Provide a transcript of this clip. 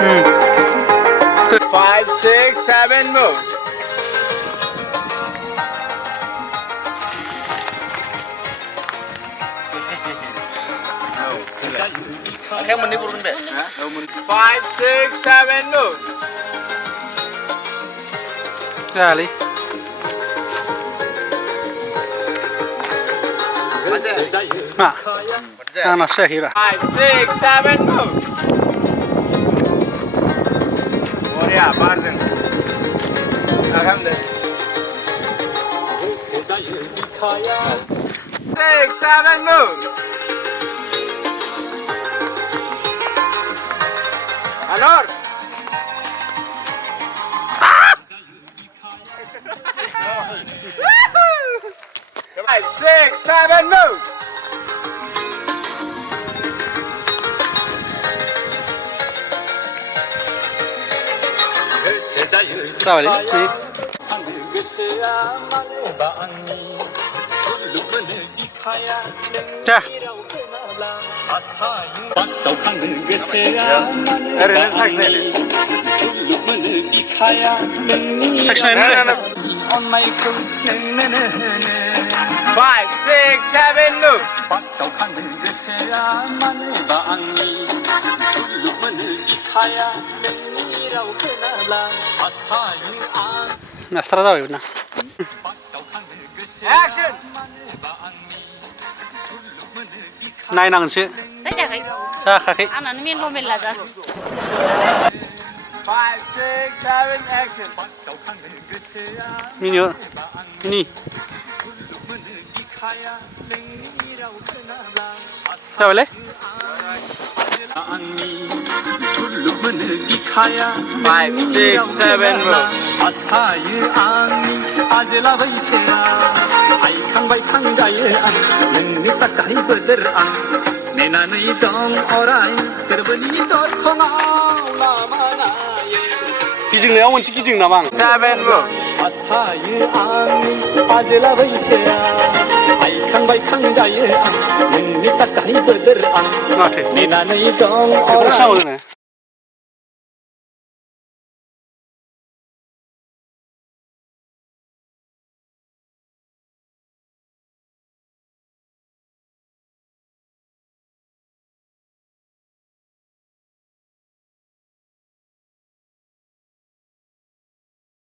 5, 6, 7, move. Kayak meni kurun be. 5, 6, 7, move. Kali. Mak. Anak Syahira. 5, 6, 7, move. Oraya, barzın. Alhamdulillah. 6, 7, move. Anor. 5, 6, 7, move. Sao vậy? Đi. Cha. Nereden saçma? Saçma ne? 5, 6, 7, move. Nastra daw yun na. Action. Nay nang si. Sa kaki. 5, 6, 7, action. Minyo. Ini. Sao vậy? 5, 6, 7, move. Kijing na yawan si kijing na bang. 7, move. Ngọt thế. Sao rồi này?